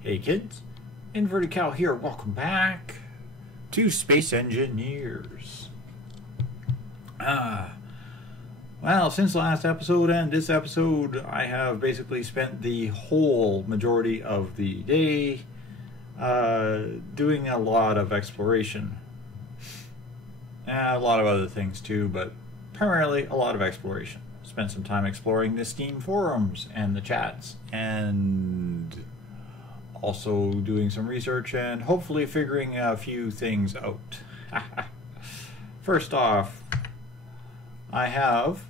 Hey kids, Inverted Cow here. Welcome back to Space Engineers. Well, since the last episode and this episode, I have basically spent the whole majority of the day doing a lot of exploration. A lot of other things too, but primarily a lot of exploration. Spent some time exploring the Steam forums and the chats, and also doing some research and hopefully figuring a few things out. First off, I have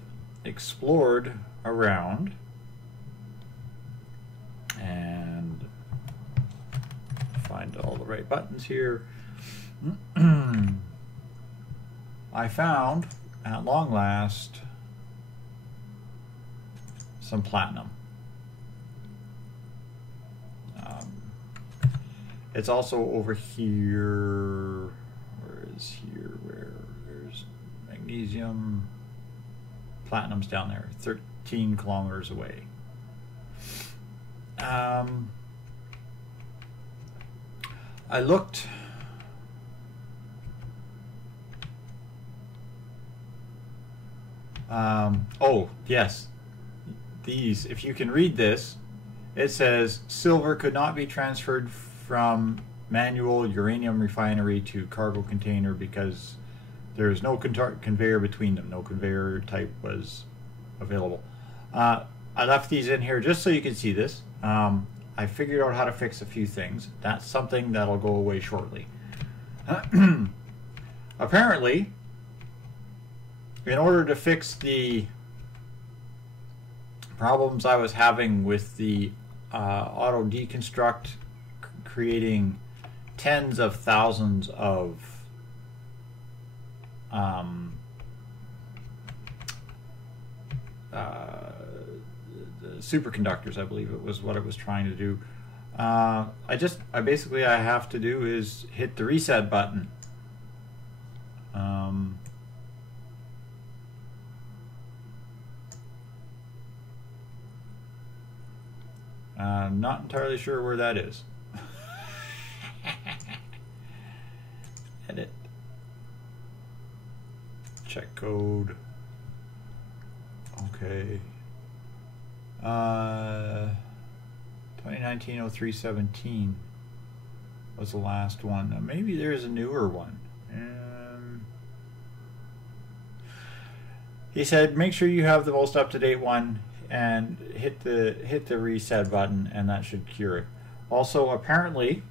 explored around and find all the right buttons here. I found, at long last, some platinum. It's also over here. Where is here? Where there's magnesium. Platinum's down there, 13 kilometers away. I looked. Oh, yes. These, if you can read this, it says silver could not be transferred from manual uranium refinery to cargo container because there's no conveyor between them. No conveyor type was available. I left these in here just so you can see this. I figured out how to fix a few things. That's something that'll go away shortly. Apparently, in order to fix the problems I was having with the auto deconstruct, creating tens of thousands of superconductors, I believe it was what it was trying to do. I basically have to do is hit the reset button. I'm not entirely sure where that is. Edit. Check code. Okay. 2019-03-17 was the last one. Now maybe there's a newer one. He said make sure you have the most up-to-date one and hit the reset button, and that should cure it. Also, apparently,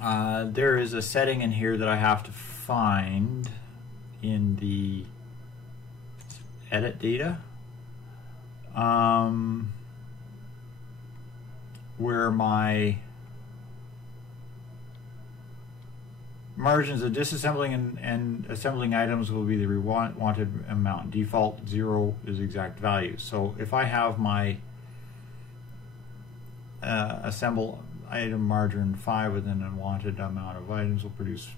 there is a setting in here that I have to find in the edit data, where my margins of disassembling and assembling items will be the wanted amount. Default 0 is exact value. So if I have my assemble item margin 5 with an unwanted amount of items will produce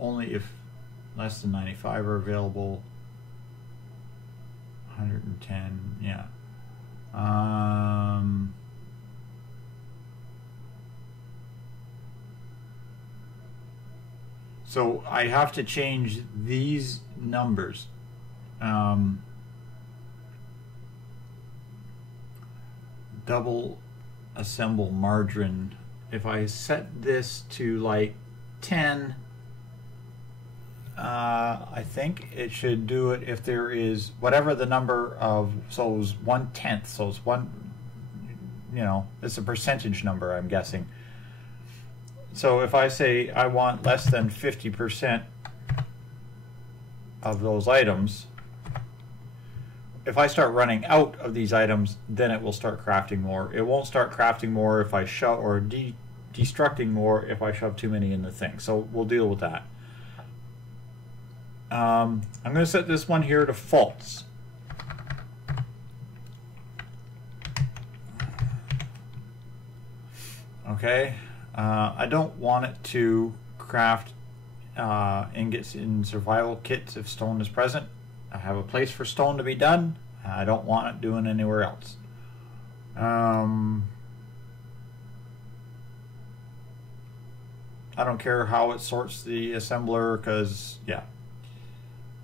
only if less than 95 are available. 110, yeah. So I have to change these numbers. Double assemble margin. If I set this to like 10, I think it should do it if there is whatever the number of, so it's 1/10, so it's one, it's a percentage number, I'm guessing. So if I say I want less than 50% of those items, if I start running out of these items, then it will start crafting more. It won't start crafting more if I shove, or destructing more if I shove too many in the thing. So we'll deal with that. I'm going to set this one here to false. Okay. I don't want it to craft ingots in survival kits if stone is present. I have a place for stone to be done. I don't want it doing anywhere else. I don't care how it sorts the assembler because, yeah.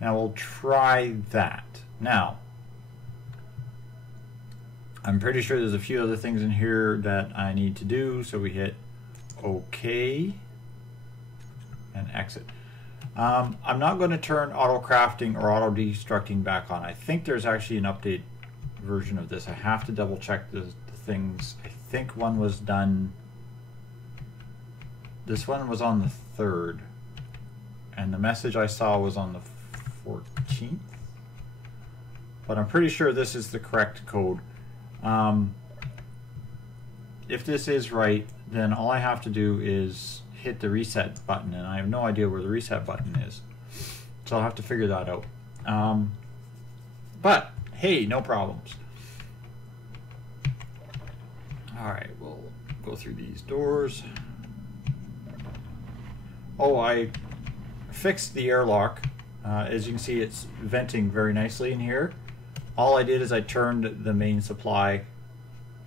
Now we'll try that. Now, I'm pretty sure there's a few other things in here that I need to do, so we hit OK and exit. I'm not going to turn auto crafting or auto destructing back on. I think there's actually an update version of this. I have to double check the things. I think one was done. This one was on the 3rd, and the message I saw was on the 14th. But I'm pretty sure this is the correct code. If this is right, then all I have to do is hit the reset button, and I have no idea where the reset button is, so I'll have to figure that out. But hey, no problems. Alright, we'll go through these doors. Oh, I fixed the airlock. As you can see, it's venting very nicely in here. All I did is I turned the main supply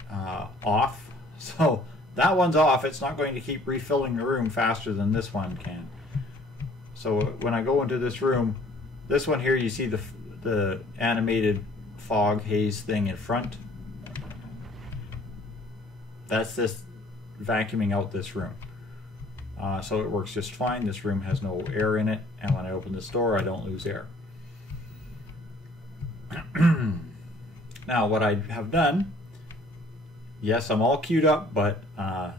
off, so that one's off. It's not going to keep refilling the room faster than this one can. So when I go into this room, this one here, you see the animated fog haze thing in front. That's this vacuuming out this room. So it works just fine. This room has no air in it, and when I open this door, I don't lose air. Now what I have done, yes, I'm all queued up, but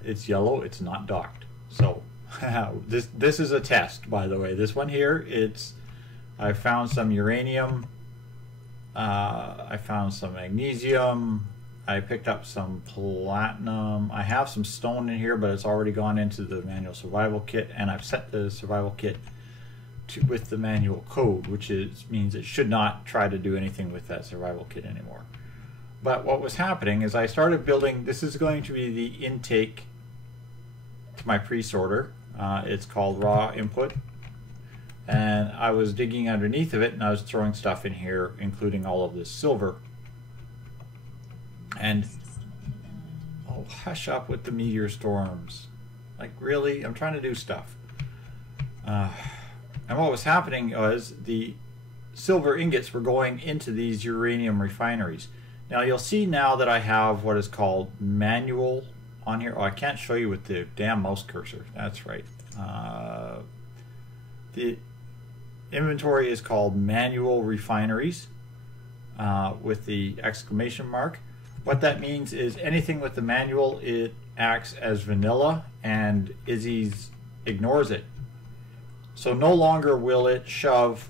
it's yellow, it's not docked. So this is a test, by the way. This one here, I found some uranium, I found some magnesium, I picked up some platinum. I have some stone in here, but it's already gone into the manual survival kit, and I've set the survival kit with the manual code, which means it should not try to do anything with that survival kit anymore. But what was happening is I started building, this is going to be the intake to my pre-sorter. It's called raw input. And I was digging underneath of it, and I was throwing stuff in here, including all of this silver. And, oh, hush up with the meteor storms. Like, really? I'm trying to do stuff. And what was happening was the silver ingots were going into these uranium refineries. Now you'll see now that I have what is called manual on here. Oh, I can't show you with the damn mouse cursor. That's right. The inventory is called manual refineries with the exclamation mark. What that means is anything with the manual, it acts as vanilla, and Izzy's ignores it. So no longer will it shove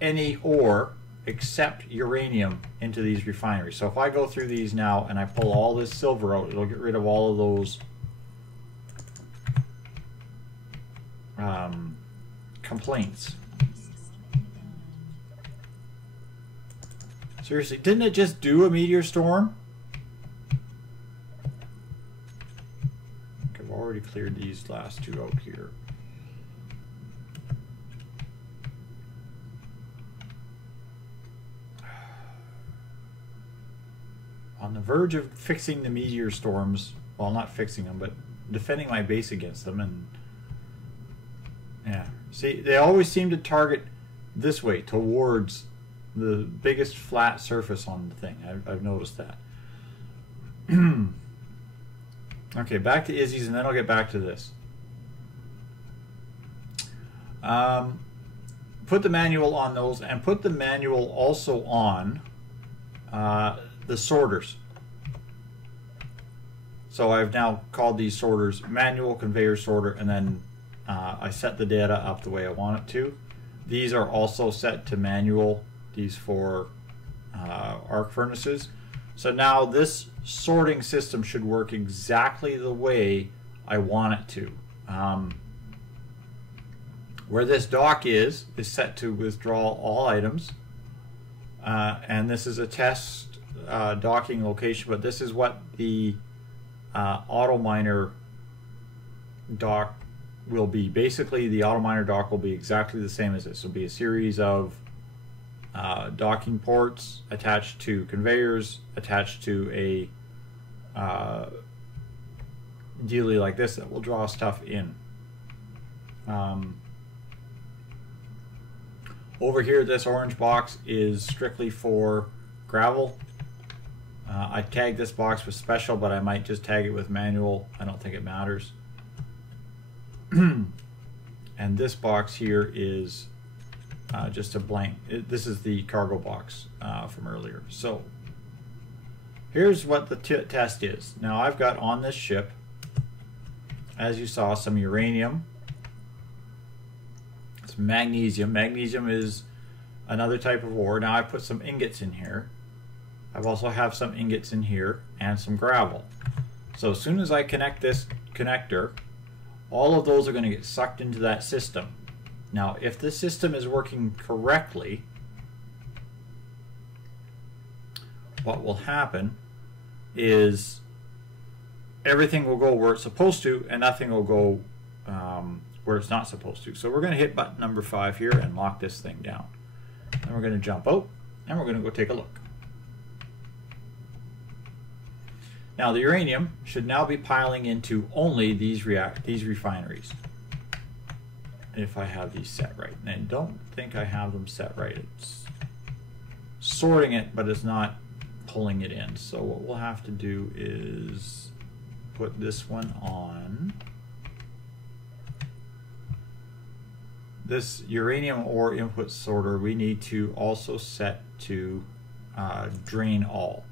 any ore except uranium into these refineries. So if I go through these now and I pull all this silver out, it'll get rid of all of those complaints. Seriously, didn't it just do a meteor storm? Okay, I've already cleared these last two out here. On the verge of fixing the meteor storms, well, not fixing them, but defending my base against them. And yeah, see, they always seem to target this way, towards the biggest flat surface on the thing. I've noticed that. Okay, back to Izzy's, and then I'll get back to this. Put the manual on those, and put the manual also on the sorters. So I've now called these sorters manual conveyor sorter, and then I set the data up the way I want it to. These are also set to manual, these four arc furnaces. So now this sorting system should work exactly the way I want it to. Where this dock is set to withdraw all items. And this is a test docking location, but this is what the autominer dock will be. Basically, the autominer dock will be exactly the same as this. It will be a series of docking ports attached to conveyors, attached to a dealie like this that will draw stuff in. Over here, this orange box is strictly for gravel. I tagged this box with special, but I might just tag it with manual. I don't think it matters. And this box here is just a blank. This is the cargo box from earlier. So here's what the test is. Now I've got on this ship, as you saw, some uranium, some magnesium. Magnesium is another type of ore. Now I put some ingots in here. I've also have some ingots in here and some gravel. So as soon as I connect this connector, all of those are going to get sucked into that system. Now, if the system is working correctly, what will happen is everything will go where it's supposed to and nothing will go where it's not supposed to. So we're going to hit button number 5 here and lock this thing down. Then we're going to jump out and we're going to go take a look. Now the uranium should now be piling into only these refineries. If I have these set right. And I don't think I have them set right. It's sorting it, but it's not pulling it in. So what we'll have to do is put this one on. This uranium ore input sorter we need to also set to drain all.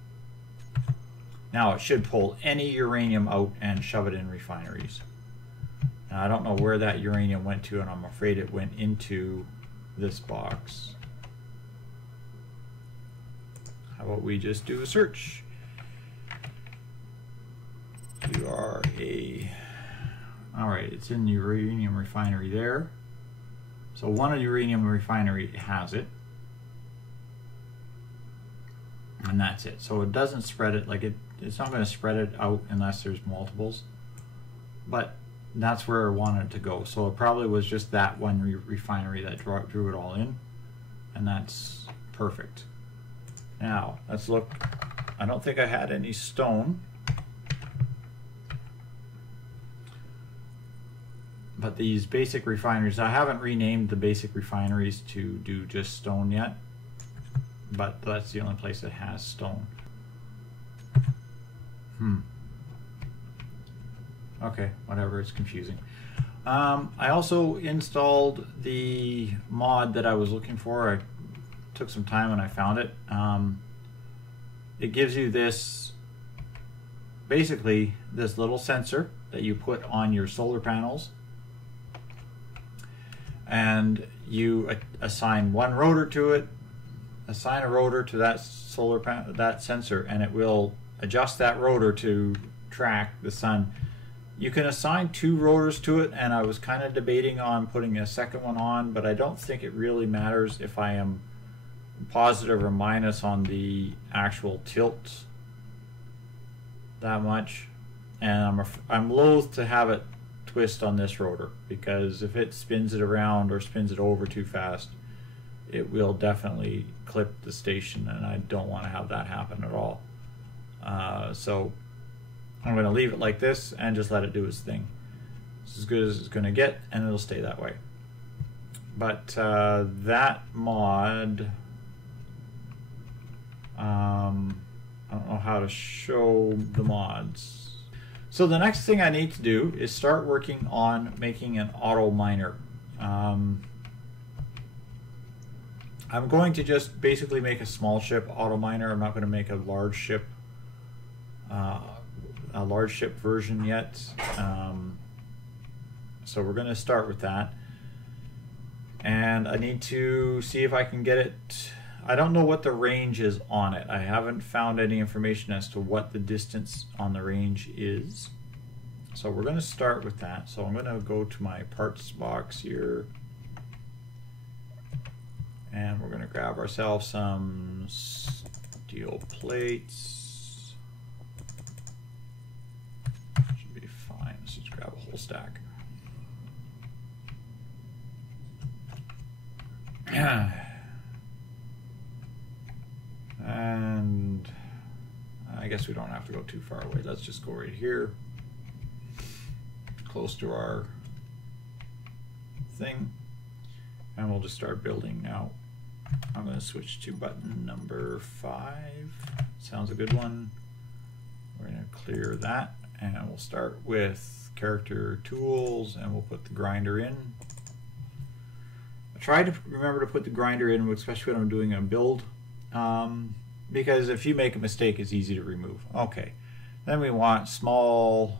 Now it should pull any uranium out and shove it in refineries. Now I don't know where that uranium went to, and I'm afraid it went into this box. How about we just do a search? Alright, it's in the uranium refinery there. So one uranium refinery has it. And that's it. So it doesn't spread it, like it's not going to spread it out unless there's multiples. But that's where I wanted it to go. So it probably was just that one refinery that drew it all in. And that's perfect. Now, let's look. I don't think I had any stone. But these basic refineries, I haven't renamed the basic refineries to do just stone yet. But that's the only place that has stone. Okay, whatever, it's confusing. I also installed the mod that I was looking for. I took some time and I found it. It gives you this, basically this little sensor that you put on your solar panels, and you assign one rotor to it, assign a rotor to that solar panel, that sensor, and it will adjust that rotor to track the sun. You can assign 2 rotors to it, and I was kind of debating on putting a second one on, but I don't think it really matters if I am positive or minus on the actual tilt that much. And I'm loath to have it twist on this rotor, because if it spins it around or spins it over too fast, it will definitely clip the station, and I don't want to have that happen at all. So I'm going to leave it like this and just let it do its thing. It's as good as it's going to get, and it'll stay that way. But that mod, I don't know how to show the mods. So the next thing I need to do is start working on making an autominer. I'm going to just basically make a small ship autominer. I'm not going to make a large ship version yet. So we're going to start with that. And I need to see if I can get it. I don't know what the range is on it. I haven't found any information as to what the distance on the range is. So we're going to start with that. So I'm going to go to my parts box here. And we're going to grab ourselves some steel plates. Should be fine. Let's just grab a whole stack. guess we don't have to go too far away. Let's just go right here, close to our thing, and we'll just start building now. I'm going to switch to button number 5. Sounds a good one. We're going to clear that, and we'll start with character tools, and we'll put the grinder in. I try to remember to put the grinder in, especially when I'm doing a build, because if you make a mistake, it's easy to remove. Okay, then we want all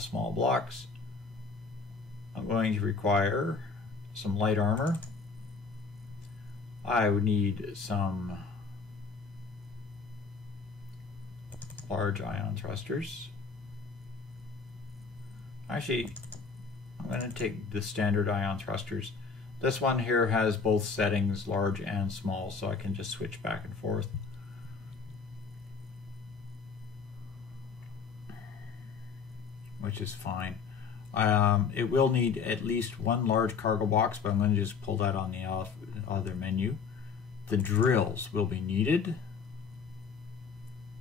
small blocks. I'm going to require some light armor. I would need some large ion thrusters. Actually, I'm going to take the standard ion thrusters. This one here has both settings, large and small, so I can just switch back and forth. Which is fine. It will need at least one large cargo box, but I'm going to just pull that on the other menu. The drills will be needed.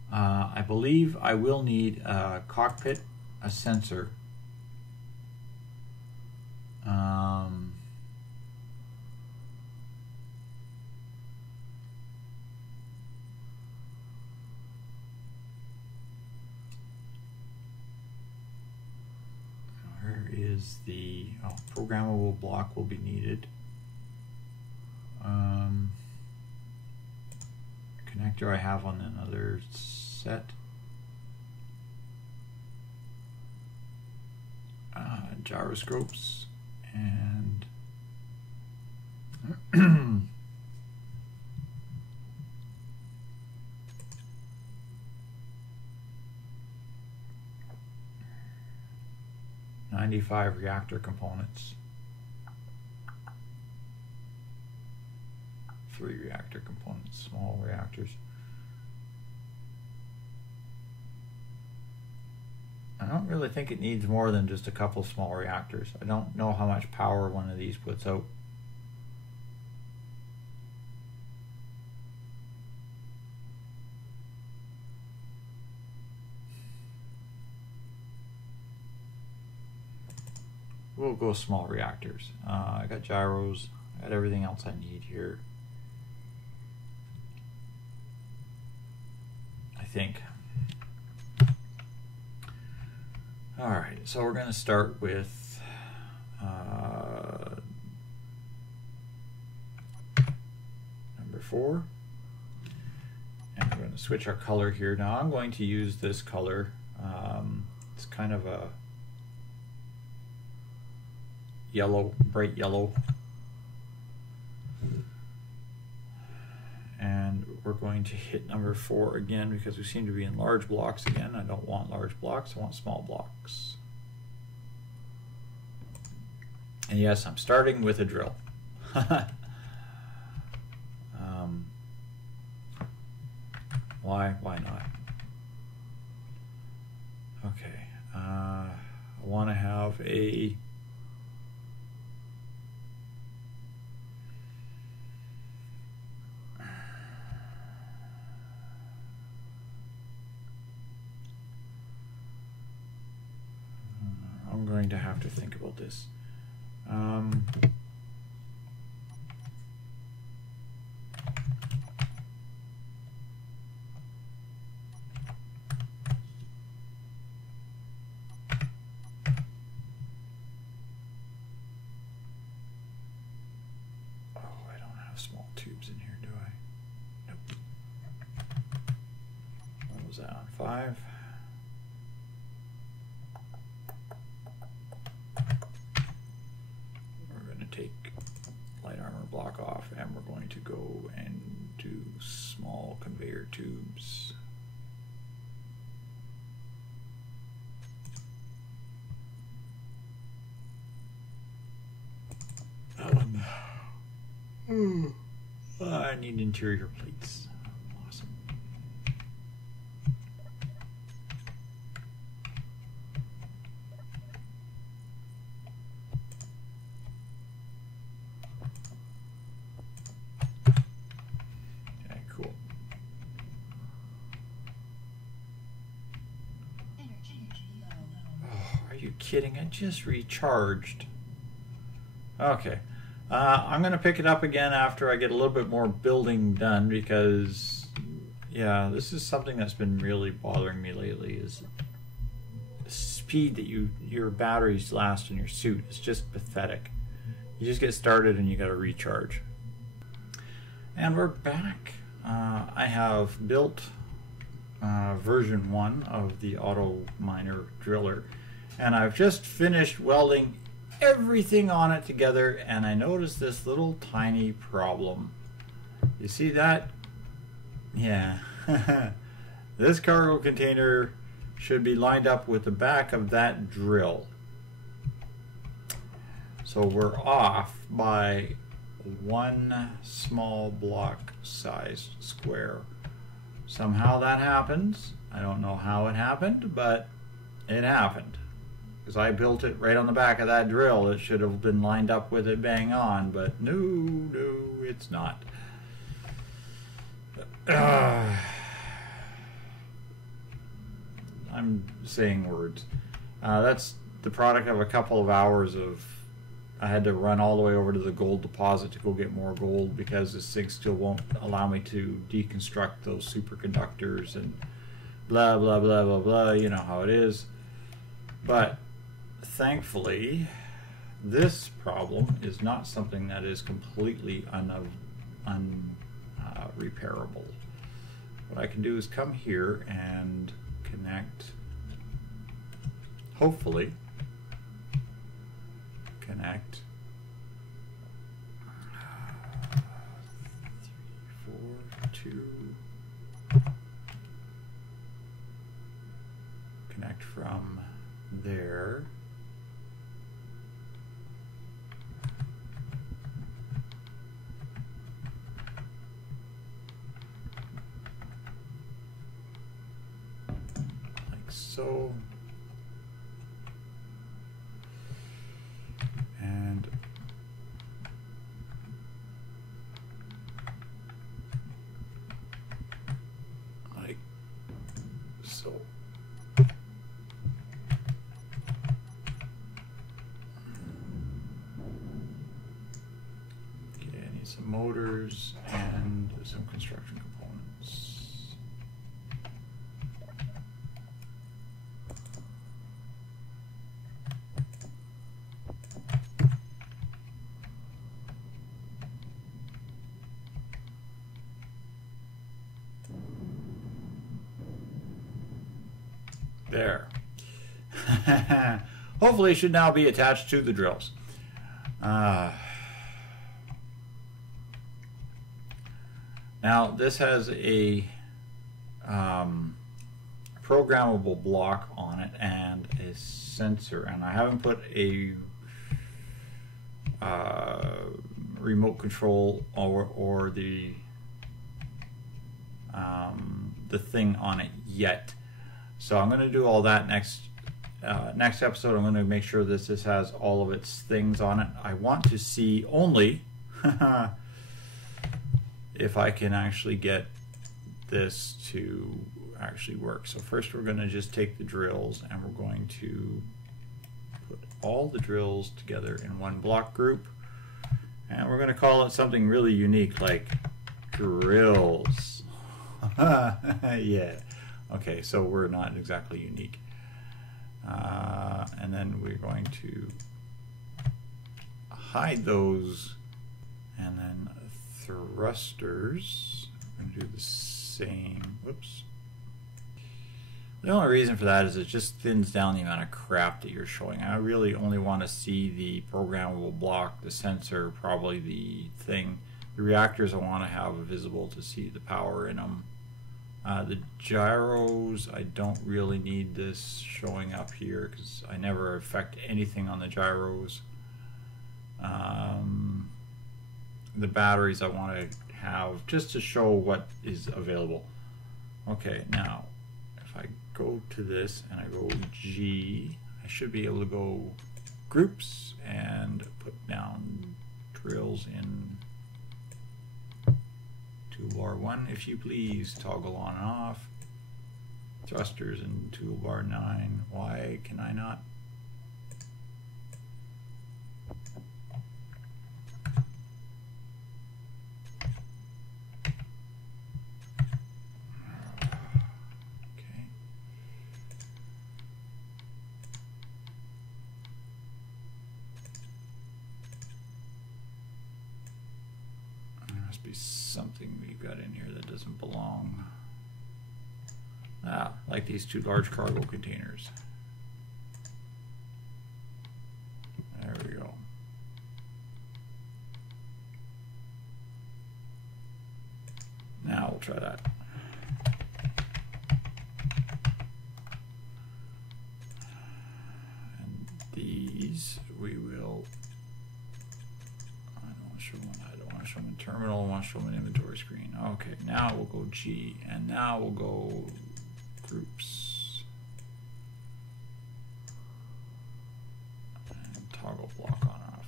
I believe I will need a cockpit, a sensor. Where is the programmable block will be needed. Connector I have on another set. Gyroscopes and $95 reactor components. 3 reactor components, small reactors. I don't really think it needs more than just a couple small reactors. I don't know how much power one of these puts out. We'll go small reactors. I got gyros, I got everything else I need here. I think. Alright, so we're going to start with number 4. And we're going to switch our color here. Now I'm going to use this color. It's kind of a yellow, bright yellow. And we're going to hit number 4 again because we seem to be in large blocks again. I don't want large blocks, I want small blocks. And yes, I'm starting with a drill. Why not? Okay, I want to have a I'm going to have to think about this. I don't have small tubes in here, do I? Nope. What was that on 5? Block off, and we're going to go and do small conveyor tubes. That one. I need interior plates. Awesome. you kidding? It just recharged. Okay. I'm going to pick it up again after I get a little bit more building done because, yeah, this is something that's been really bothering me lately is the speed that your batteries last in your suit. It's just pathetic. You just get started and you got to recharge. And we're back. I have built version 1 of the autominer driller, and I've just finished welding everything on it together, and I noticed this little tiny problem. You see that? Yeah. This cargo container should be lined up with the back of that drill. So we're off by one small block sized square. Somehow that happens. I don't know how it happened, but it happened. Because I built it right on the back of that drill. It should have been lined up with it bang on, but no, it's not. I'm saying words. That's the product of a couple of hours of... I had to run all the way over to the gold deposit to go get more gold because this thing still won't allow me to deconstruct those superconductors and blah, blah, blah, blah, blah. You know how it is. But thankfully, this problem is not something that is completely unrepairable. What I can do is come here and connect, hopefully, connect 3, 4, 2, connect from there. Like so. And like so. Okay, I need some motors and some construction components. There. Hopefully it should now be attached to the drills. Now this has a programmable block on it and a sensor, and I haven't put a remote control or the thing on it yet. So I'm going to do all that next episode. I'm going to make sure this has all of its things on it. I want to see only if I can actually get this to actually work. So first we're going to just take the drills and we're going to put all the drills together in one block group, and we're going to call it something really unique like drills. Yeah. Okay, so we're not exactly unique. And then we're going to hide those, and then thrusters. We're going to do the same. Whoops. The only reason for that is it just thins down the amount of crap that you're showing. I really only want to see the programmable block, the sensor, probably the thing. The reactors I want to have visible to see the power in them. The gyros, I don't really need this showing up here because I never affect anything on the gyros. The batteries I want to have just to show what is available. Okay, now if I go to this and I go G, I should be able to go groups and put down drills in toolbar 1, if you please. Toggle on and off. Thrusters in toolbar 9. Why can I not be something we've got in here that doesn't belong. Ah, like these two large cargo containers. There we go. Now we'll try that. And these we will. I don't want to show them. I don't want to show them in terminal. I want to show them in inventory screen. Okay, now we'll go G, and now we'll go groups and toggle block on off.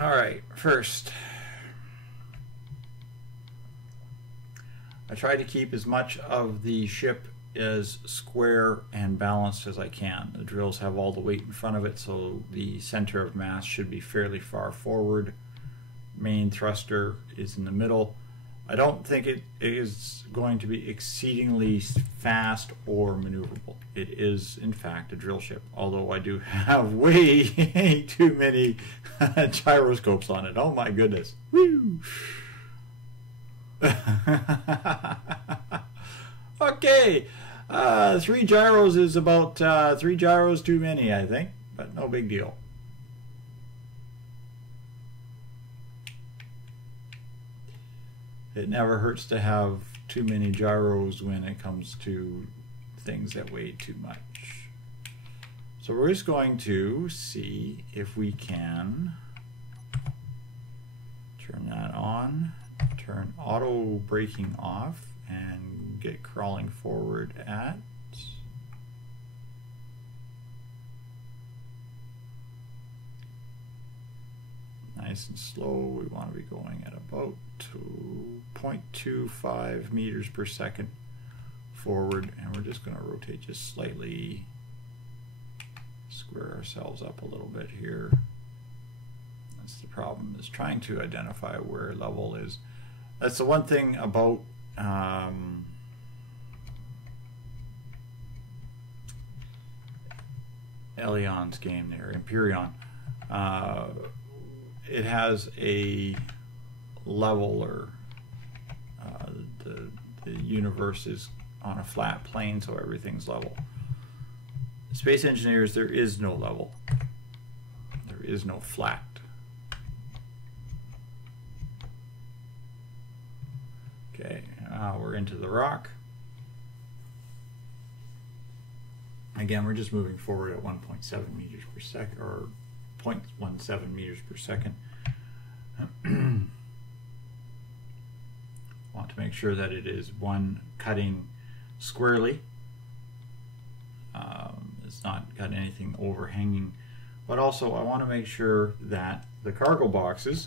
All right, first. I try to keep as much of the ship as square and balanced as I can. The drills have all the weight in front of it, so the center of mass should be fairly far forward. Main thruster is in the middle. I don't think it is going to be exceedingly fast or maneuverable. It is, in fact, a drill ship, although I do have way too many gyroscopes on it. Oh my goodness. Woo! Okay, 3 gyros is about 3 gyros too many, I think, but no big deal. It never hurts to have too many gyros when it comes to things that weigh too much. So we're just going to see if we can turn that on. Turn auto braking off and get crawling forward at nice and slow. We want to be going at about 0.25 meters per second forward, and we're just going to rotate just slightly, square ourselves up a little bit here. That's the problem, is trying to identify where level is. That's the one thing about Elion's game there, Empyrean. It has a leveler. The universe is on a flat plane, so everything's level. Space Engineers, there is no level. There is no flat. Okay, we're into the rock. Again, we're just moving forward at 1.7 meters per second, or 0.17 meters per second. Want to make sure that it is one cutting squarely. It's not got anything overhanging, but also I want to make sure that the cargo boxes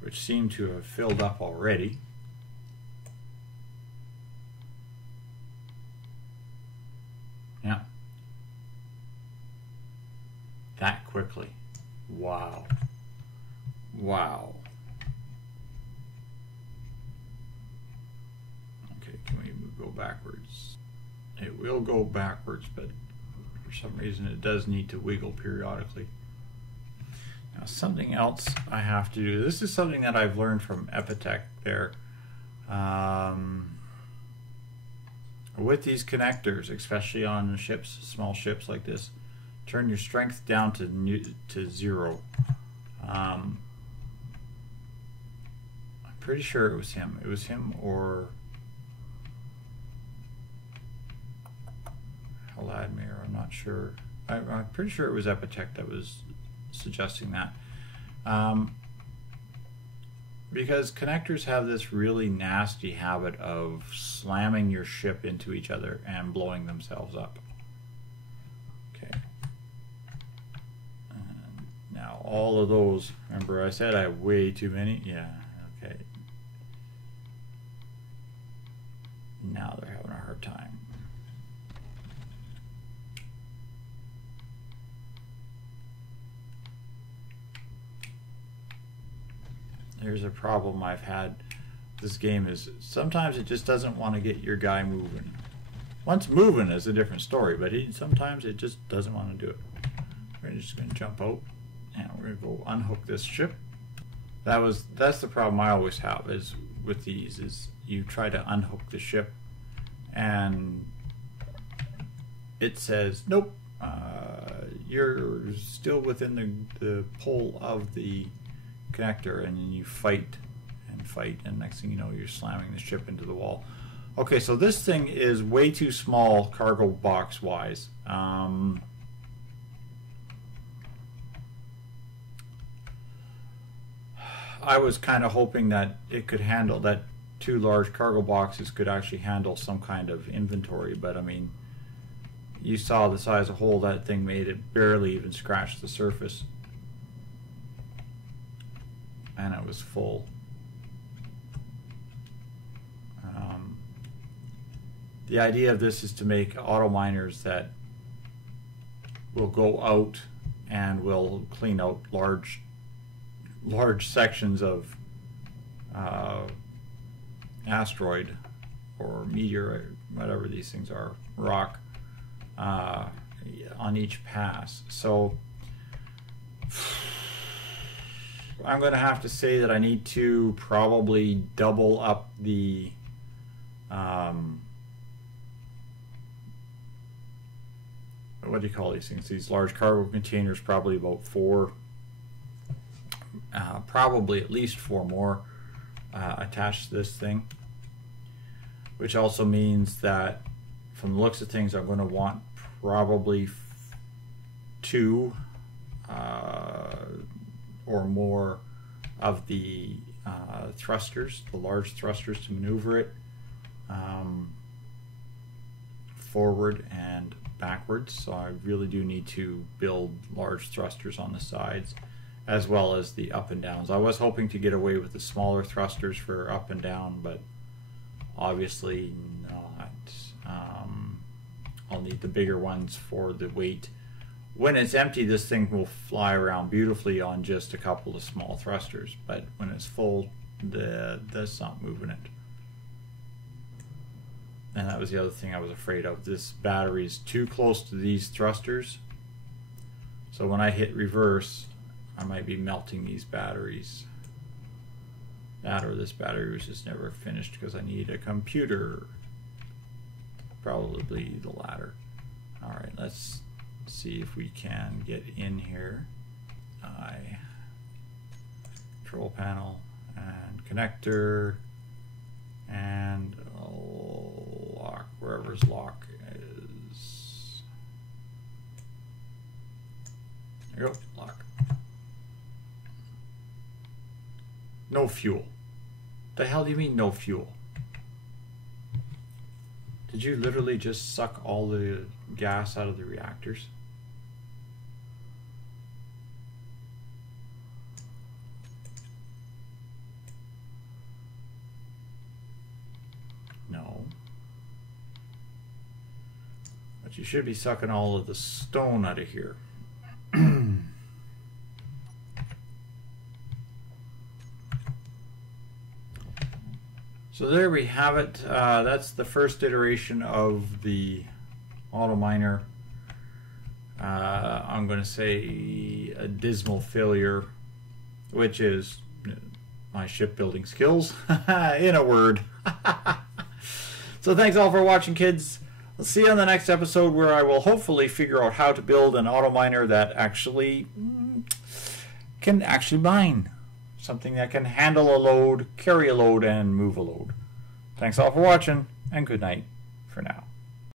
which seem to have filled up already. Yeah. That quickly. Wow. Wow. Okay, can we go backwards? It will go backwards, but for some reason it does need to wiggle periodically. Now, something else I have to do. This is something that I've learned from Epitech there. With these connectors, especially on ships, small ships like this, turn your strength down to 0. I'm pretty sure it was him. It was him or Vladimir. I'm not sure. I'm pretty sure it was Epitech that was suggesting that. Because connectors have this really nasty habit of slamming your ship into each other and blowing themselves up. Okay. And now all of those, remember I said I have way too many? Yeah, okay. Now they're having a hard time. Here's a problem I've had. This game is sometimes it just doesn't want to get your guy moving. Once moving is a different story, but sometimes it just doesn't want to do it. We're just going to jump out, and we're going to go unhook this ship. That's the problem I always have is with these, is you try to unhook the ship, and it says, nope, you're still within the pole of the connector, and then you fight, and next thing you know, you're slamming the ship into the wall. Okay, so this thing is way too small cargo box wise. I was kind of hoping that it could handle, that 2 large cargo boxes could actually handle some kind of inventory, but I mean, you saw the size of hole that thing made. It barely even scratched the surface, and it was full. The idea of this is to make auto miners that will go out and will clean out large sections of asteroid or meteor, whatever these things are, rock, on each pass. So I'm going to have to say that I need to probably double up the what do you call these things? These large cargo containers, probably about 4, probably at least 4 more attached to this thing, which also means that from the looks of things, I'm going to want probably 2 or more of the thrusters, the large thrusters, to maneuver it forward and backwards. So I really do need to build large thrusters on the sides, as well as the up and downs. I was hoping to get away with the smaller thrusters for up and down, but obviously not. I'll need the bigger ones for the weight. When it's empty, this thing will fly around beautifully on just a couple of small thrusters, but when it's full, that's not moving it. And that was the other thing I was afraid of. This battery is too close to these thrusters, so when I hit reverse, I might be melting these batteries. That or this battery was just never finished because I need a computer. Probably the latter. Alright, let's see if we can get in here. Control panel and connector and lock, wherever's lock is. There you go, lock. No fuel. The hell do you mean no fuel? Did you literally just suck all the gas out of the reactors? No. But you should be sucking all of the stone out of here. So there we have it. That's the first iteration of the auto miner. I'm going to say a dismal failure, which is my shipbuilding skills, in a word. So thanks all for watching, kids. I'll see you on the next episode, where I will hopefully figure out how to build an auto miner that actually can actually mine. Something that can handle a load, carry a load, and move a load. Thanks all for watching, and good night for now.